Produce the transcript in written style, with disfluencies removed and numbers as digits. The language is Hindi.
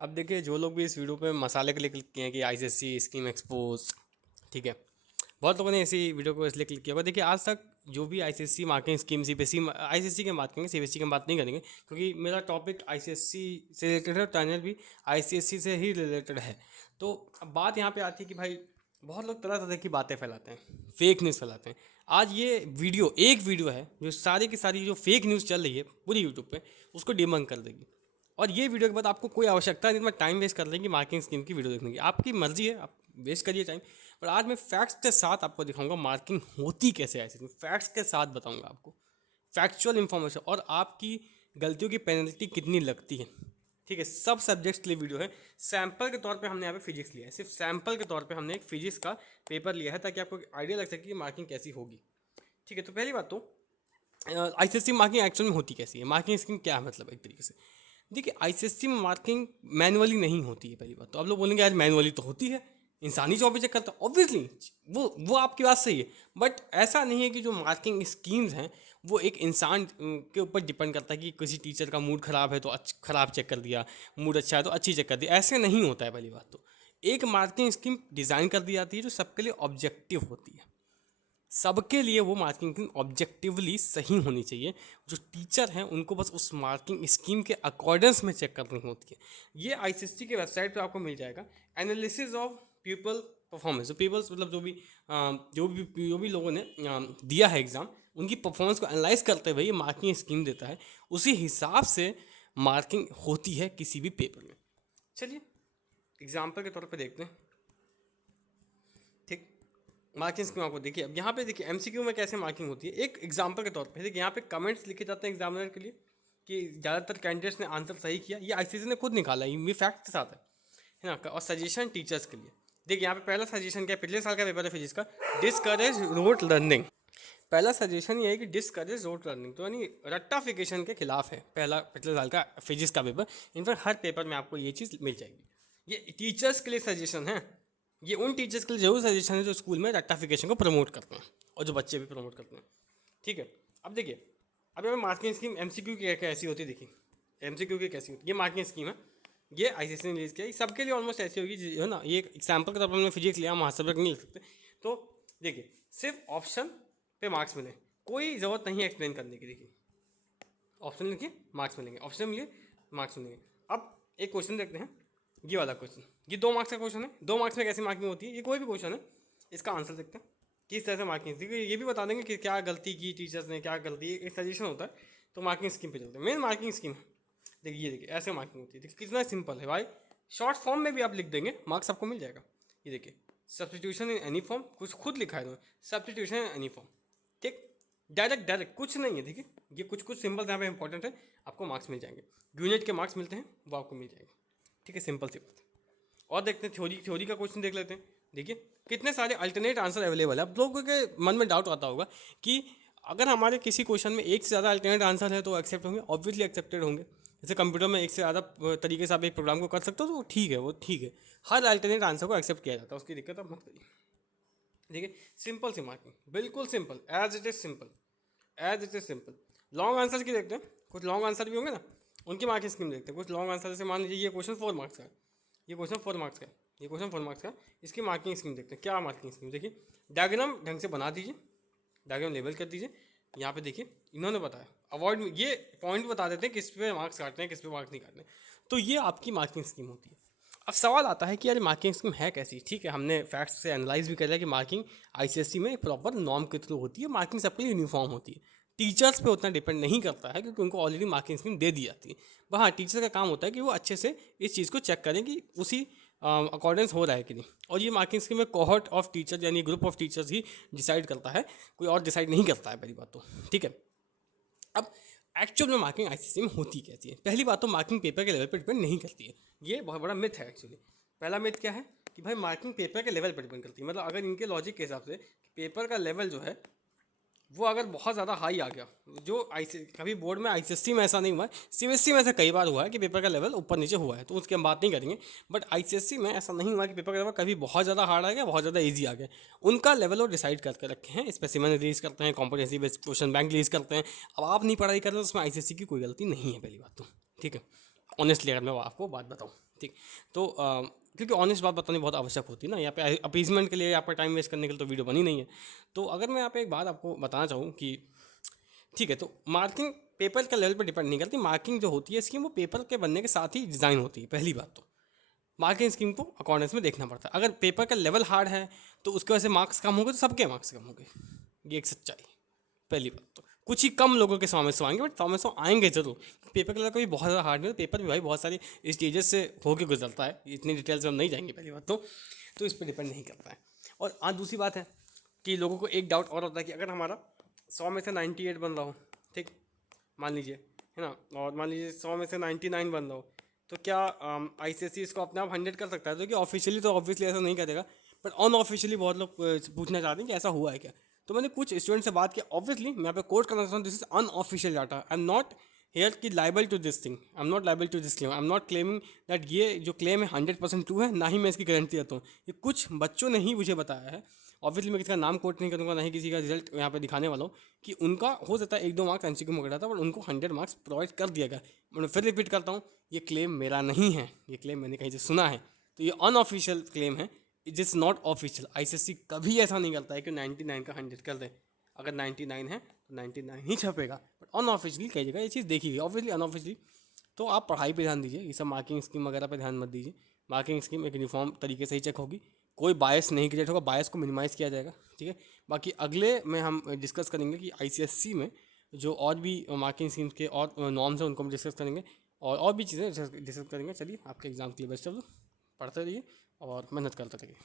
अब देखिए, जो लोग भी इस वीडियो पे मसाले के लिए क्लिक किए हैं कि आईसीएससी स्कीम एक्सपोज, ठीक है। बहुत लोगों ने इसी वीडियो को इसलिए क्लिक किया होगा। देखिए, आज तक जो भी ICSC marking scheme, CBSE ICSC की बात करेंगे, सीबीएसई की बात नहीं करेंगे, क्योंकि मेरा टॉपिक आईसीएससी से रिलेटेड है और चैनल भी आईसीएससी से ही रिलेटेड है। तो अब बात यहाँ पे आती है कि भाई बहुत लोग तरह तरह की बातें फैलाते हैं, फेक न्यूज़ फैलाते हैं। आज ये वीडियो एक वीडियो है जो सारी की सारी जो फेक न्यूज़ चल रही है पूरी यूट्यूब पे, उसको डिबंक कर देगी। और ये वीडियो के बाद आपको कोई आवश्यकता नहीं, मैं टाइम वेस्ट कर लेंगे मार्किंग स्कीम की वीडियो देखने की, आपकी मर्जी है, आप वेस्ट करिए टाइम। पर आज मैं फैक्ट्स के साथ आपको दिखाऊंगा मार्किंग होती कैसे है, ऐसे फैक्ट्स के साथ बताऊंगा आपको, फैक्चुअल इन्फॉर्मेशन, और आपकी गलतियों की पेनल्टी कितनी लगती है। ठीक है, सब सब्जेक्ट्स के लिए वीडियो है। सैंपल के तौर पे हमने यहाँ पे फिजिक्स लिया है, सिर्फ सैंपल के तौर पे हमने एक फिजिक्स का पेपर लिया है, ताकि आपको आइडिया लग सके कि मार्किंग कैसी होगी। ठीक है, तो पहली बात तो आईसीएससी मार्किंग एक्चुअल में होती कैसी है, मार्किंग स्कीम क्या है, मतलब एक तरीके से देखिए, आईसीएससी में मार्किंग मैनुअली नहीं होती है। पहली बात तो आप लोग बोलेंगे यार मैनुअली तो होती है, इंसानी चौबे चेक करता है, ऑब्वियसली वो आपकी बात सही है। बट ऐसा नहीं है कि जो मार्किंग स्कीम्स हैं वो एक इंसान के ऊपर डिपेंड करता है कि किसी टीचर का मूड ख़राब है तो ख़राब चेक कर दिया, मूड अच्छा है तो अच्छी चेक कर दी, ऐसे नहीं होता है। पहली बात तो एक मार्किंग स्कीम डिज़ाइन कर दी जाती है जो सबके लिए ऑब्जेक्टिव होती है, सबके लिए वो मार्किंग स्कीम ऑब्जेक्टिवली सही होनी चाहिए। जो टीचर हैं उनको बस उस मार्किंग स्कीम के अकॉर्डेंस में चेक करनी होती है। ये आईसीएससी के वेबसाइट पे आपको मिल जाएगा, एनालिसिस ऑफ पीपल परफॉर्मेंस। जो पीपल्स मतलब जो भी लोगों ने दिया है एग्ज़ाम, उनकी परफॉर्मेंस को एनालाइज करते हुए ये मार्किंग स्कीम देता है, उसी हिसाब से मार्किंग होती है किसी भी पेपर में। चलिए एग्जाम्पल के तौर पर देखते हैं। ठीक, मार्किंग स्कीम आपको देखिए, अब यहाँ पे देखिए एमसीक्यू में कैसे मार्किंग होती है, एक एग्जांपल के तौर पे देखिए, यहाँ पे कमेंट्स लिखे जाते हैं एग्जामिनर के लिए कि ज़्यादातर कैंडिडेट्स ने आंसर सही किया। ये आईसीएसई ने खुद निकाला है, ये फैक्ट के साथ है ना। और सजेशन टीचर्स के लिए देखिए, यहाँ पे पहला सजेशन क्या है, पिछले साल का पेपर है फिजिक्स का, डिस्करेज रोट लर्निंग। पहला सजेशन ये है कि डिस्करेज रोट लर्निंग, तो यानी रट्टाफिकेशन के खिलाफ है पहला पिछले साल का फिजिक्स का पेपर। इनफैक्ट हर पेपर में आपको ये चीज़ मिल जाएगी। ये टीचर्स के लिए सजेशन है, ये उन टीचर्स के लिए जरूर सजेशन है जो स्कूल में रेक्टिफिकेशन को प्रमोट करते हैं और जो बच्चे भी प्रमोट करते हैं। ठीक है, अब देखिए, अब यहाँ मार्किंग स्कीम एमसीक्यू की कैसी होती है, देखिए एमसीक्यू की कैसी होती है। ये मार्किंग स्कीम है, ये आईसीएसई ने रिलीज किया, सबके लिए ऑलमोस्ट ऐसी होगी है ना। ये एक एग्जाम्पल के तौर पर हमने फिजिक्स लिया, हम हाथ सब नहीं लिख सकते। तो देखिए, सिर्फ ऑप्शन पे मार्क्स मिले, कोई ज़रूरत नहीं है एक्सप्लेन करने की। देखिए ऑप्शन लिखिए, मार्क्स मिलेंगे, ऑप्शन मिले मार्क्स मिलेंगे। अब एक क्वेश्चन देखते हैं, ये वाला क्वेश्चन, ये 2 मार्क्स का क्वेश्चन है। 2 मार्क्स में कैसी मार्किंग होती है, ये कोई भी क्वेश्चन है, इसका आंसर देखते हैं किस तरह से मार्किंग। देखिए ये भी बता देंगे कि क्या गलती की टीचर्स ने, क्या गलती, एक सजेशन होता है। तो मार्किंग स्कीम पे चलते हैं, मेन मार्किंग स्कीम। देखिए ये देखिए ऐसे मार्किंग होती है, देखिए कितना सिंपल है भाई, शॉर्ट फॉर्म में भी आप लिख देंगे मार्क्स आपको मिल जाएगा। ये देखिए, सब्सटीट्यूशन इन एनी फॉर्म, कुछ खुद लिखा है इन्होंने, सब्सटीट्यूशन इन एनी फॉर्म। ठीक, डायरेक्ट डायरेक्ट कुछ नहीं है। देखिए ये कुछ कुछ सिंबल्स यहाँ पे इंपॉर्टेंट है, आपको मार्क्स मिल जाएंगे, यूनिट के मार्क्स मिलते हैं वो आपको मिल जाएंगे। ठीक है, सिंपल सी बात। और देखते हैं थ्योरी का क्वेश्चन देख लेते हैं। देखिए कितने सारे अल्टरनेट आंसर अवेलेबल है। अब लोगों के मन में डाउट आता होगा कि अगर हमारे किसी क्वेश्चन में एक से ज़्यादा अल्टरनेट आंसर है तो एक्सेप्ट होंगे, ऑब्वियसली एक्सेप्टेड होंगे। जैसे कंप्यूटर में एक से ज़्यादा तरीके से आप एक प्रोग्राम को कर सकते हो तो ठीक है, वो ठीक है, हर अल्टरनेट आंसर को एक्सेप्ट किया जाता है, उसकी दिक्कत आप मत करिए। देखिए सिंपल सी मार्किंग, बिल्कुल simple, as it is simple, as it is simple. Long answer की देखते हैं, कुछ लॉन्ग आंसर भी होंगे ना, उनकी मार्किंग स्कीम देखते हैं। कुछ लॉन्ग आंसर जैसे मान लीजिए ये क्वेश्चन 4 मार्क्स का है, ये क्वेश्चन 4 मार्क्स का है, ये क्वेश्चन 4 मार्क्स का है, इसकी मार्किंग स्कीम देखते हैं। क्या मार्किंग स्कीम, देखिए डायग्राम ढंग से बना दीजिए, डायग्राम लेबल कर दीजिए। यहाँ पे देखिए इन्होंने बताया अवॉइड, ये पॉइंट बता देते हैं किस पे मार्क्स काटने हैं, किस पे मार्क्स नहीं काटने। तो ये आपकी मार्किंग स्कीम होती है। अब सवाल आता है कि यार मार्किंग स्कीम है कैसी। ठीक है, हमने फैक्ट्स से एनालाइज भी कर लिया कि मार्किंग आईसीएससी में प्रॉपर नॉर्म के थ्रू होती है, मार्किंग सबके लिए यूनिफॉर्म होती है, टीचर्स पे उतना डिपेंड नहीं करता है क्योंकि उनको ऑलरेडी मार्किंग स्कीम दे दी जाती है। बट हाँ, टीचर का काम होता है कि वो अच्छे से इस चीज़ को चेक करें कि उसी अकॉर्डेंस हो रहा है कि नहीं। और ये मार्किंग स्कीम में कोहॉर्ट ऑफ टीचर यानी group of teachers he decide करता है, कोई और डिसाइड नहीं करता है, पहली बात तो। ठीक है, अब एक्चुअल में मार्किंग आईसीएससी में होती कैसी है। पहली बात तो मार्किंग पेपर के लेवल पर डिपेंड नहीं करती है, ये बहुत बड़ा मिथ है एक्चुअली। पहला मिथ क्या है कि भाई मार्किंग पेपर के लेवल पर डिपेंड करती है। मतलब अगर इनके लॉजिक के हिसाब से पेपर का लेवल जो है वो अगर बहुत ज़्यादा हाई आ गया, जो कभी बोर्ड में आईसीएससी में ऐसा नहीं हुआ है, सीबीएसई में ऐसा कई बार हुआ है कि पेपर का लेवल ऊपर नीचे हुआ है, तो उसकी हम बात नहीं करेंगे। बट आईसीएससी में ऐसा नहीं हुआ कि पेपर का लेवल कभी बहुत ज़्यादा हार्ड आ गया, बहुत ज़्यादा ईजी आ गया। उनका लेवल वो डिसाइड करके रखे हैं, स्पेसिमेन रिलीज करते हैं, competency based question bank release करते हैं। अब आप नहीं पढ़ाई कर रहे तो उसमें आईसीएससी की कोई गलती नहीं है, पहली बात तो। ठीक है, ऑनेस्टली अगर मैं आपको बात बताऊँ, ठीक। तो क्योंकि ऑनेस्ट बात बतानी बहुत आवश्यक होती है ना, यहाँ पे अपीजमेंट के लिए, आपका टाइम वेस्ट करने के लिए तो वीडियो बनी नहीं है। तो अगर मैं यहाँ पे एक बात आपको बताना चाहूँ कि ठीक है, तो मार्किंग पेपर के लेवल पर डिपेंड नहीं करती। मार्किंग जो होती है स्कीम, वो पेपर के बनने के साथ ही डिज़ाइन होती है। पहली बात तो मार्किंग स्कीम को अकॉर्डेंस में देखना पड़ता है। अगर पेपर का लेवल हार्ड है तो उसकी वजह से मार्क्स कम होंगे, तो सबके मार्क्स कम होंगे, ये एक सच्चाई। पहली बात तो कुछ ही कम लोगों के 100 में 100 आएंगे, बट 100 में 100 आएंगे जरूर। पेपर का कोई बहुत ज़्यादा हार्ड नहीं है, पेपर भी भाई बहुत सारी स्टेजेस से होके गुजरता है, इतनी डिटेल्स में हम नहीं जाएंगे पहली बात तो इस पर डिपेंड नहीं करता है। और आज दूसरी बात है कि लोगों को एक डाउट और होता है कि अगर हमारा 100 में से 98 बन रहा हो, ठीक, मान लीजिए, है ना, और मान लीजिए 100 में से 99 बन रहा हो, तो क्या ICSE इसको अपने आप 100 कर सकता है? तो कि ऑफिशियली तो ऑब्वियसली ऐसा नहीं करेगा, बट अनऑफिशियली बहुत लोग पूछना चाहते हैं कि ऐसा हुआ है क्या। तो मैंने कुछ स्टूडेंट से बात की, ऑब्वियसली मैं यहाँ पे कोट करना चाहता हूँ, this is unofficial data. I am not here की liable to this thing, I am not liable to this claim, I am not claiming that ये जो क्लेम है 100% ट्रू है, ना ही मैं इसकी गारंटी देता हूँ। ये कुछ बच्चों ने ही मुझे बताया है। ऑब्वियसली मैं किसी का नाम कोट नहीं करूँगा, ना ही किसी का रिजल्ट यहाँ पे दिखाने वाला हूँ, कि उनका हो सकता है 1-2 मार्क्स MCQ में कटा था, बट उनको 100 मार्क्स प्रोवाइड कर दिया गया। मैं फिर रिपीट करता हूँ, ये क्लेम मेरा नहीं है, ये क्लेम मैंने कहीं से सुना है, तो ये अनऑफिशियल क्लेम है, it is not official. ICSE कभी ऐसा नहीं करता है कि 99 का 100 कर दे। अगर 99 है तो 99 ही छपेगा, बट अनऑफिशियली कई जगह ये चीज़ देखी गई। ऑब्वियसली अनऑफिशियली तो आप पढ़ाई पे ध्यान दीजिए, ये सब मार्किंग स्कीम वगैरह पे ध्यान मत दीजिए। मार्किंग स्कीम एक यूनिफॉर्म तरीके से ही चेक होगी, कोई बायस नहीं क्रिएट होगा, बायस को मिनिमाइज़ किया जाएगा, ठीक है। बाकी अगले में हम डिस्कस करेंगे कि ICSE में जो और भी मार्किंग स्कीम्स के और नॉर्म्स हैं उनको हम डिस्कस करेंगे, और भी चीज़ें डिस्कस करेंगे। चलिए, आपके एग्ज़ाम के लिए बेस्ट ऑफ लक, पढ़ते रहिए और मेहनत करते रहिए।